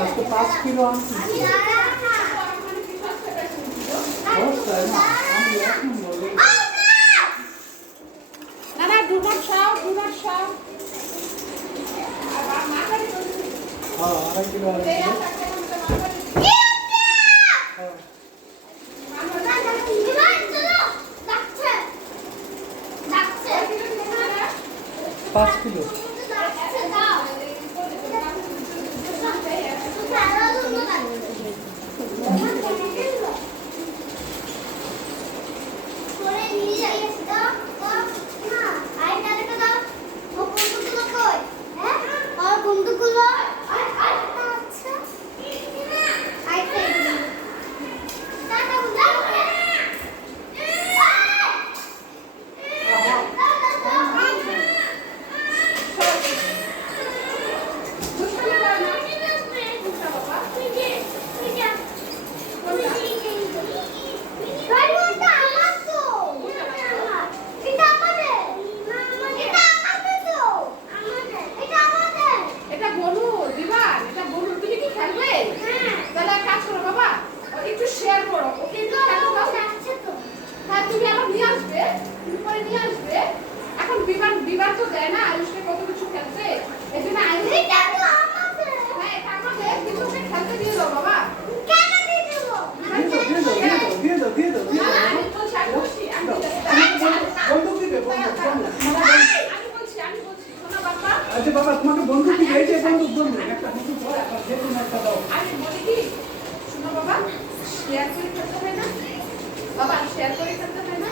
আজকে 5 কিলো আনছি না না ডুবার সব আড়াই কিলো আনছি পাঁচ কিলো বিবাহ তো দেয় না আয়ুষকে কত কিছু খেলতে এই জন্য আয়ুষ হ্যাঁ এটা আমাদের কিন্তু ওকে খেলতে দিয়ে দাও বাবা কেন দিয়ে দেবো আমি বলছি শোনো বাবা আচ্ছা বাবা তোমাকে বন্ধু কি এই যে বন্দুক বন্ধু একটা বন্দুক দাও যে কোনো একটা দাও আমি বলি কি শোনো বাবা শেয়ার করে খেলতে হয় না বাবা শেয়ার করে খেলতে হয় না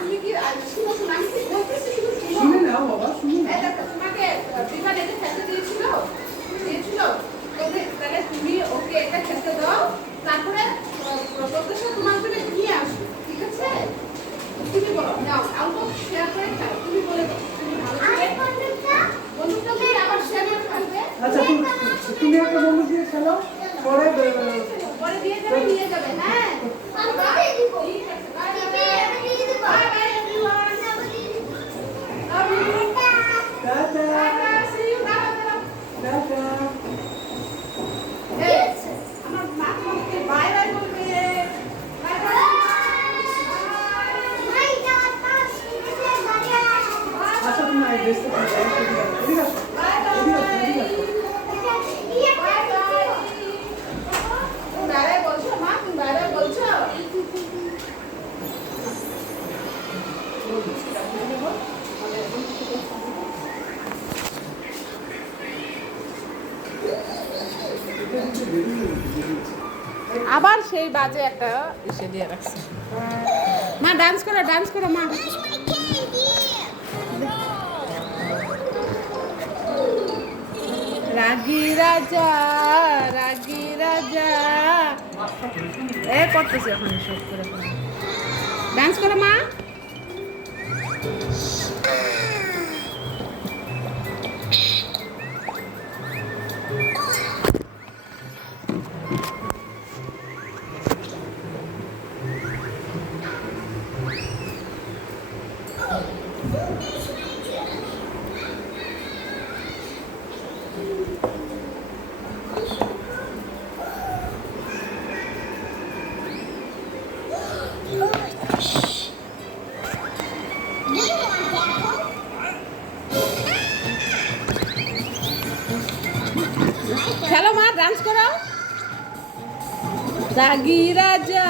তুমি কি শুনো আমি কি বলতেছি শুনে নাও বাবা শুনে নাও এটা তোমাকে বিমান এতে খেলতে দিয়েছিল তাহলে তুমি ওকে এটা খেলতে দাও তারপরে প্রত্যেকটা তোমার জন্য নিয়ে আসো ঠিক আছে তুমি বলো নাও অল্প শেয়ার করে খাও তুমি বলে দাও তুমি ভালো করে বন্ধুটা দিয়ে আবার শেয়ার করে খাবে আচ্ছা তুমি একটা বন্দুক দিয়ে খেলো পরে দিয়ে যাবে নিয়ে যাবে হ্যাঁ ঠিক আছে bye bye everyone love you tata see you tata আমার মা তোমাকে বাই বাই বলবে বাই বাই আচ্ছা তুমি এই ড্রেসটা ঠিক আছে বাই বাই দাঁড়ায় বলছো মা তুমি দাঁড়ায় বলছো আবার সেই বাজে একটা এসে দিয়ে রাখছে মা ডান্স করো মা রাগী রাজা করতেছি এখন সব করে ডান্স করো মা খেলো মা ডান্স করো রাগী রাজা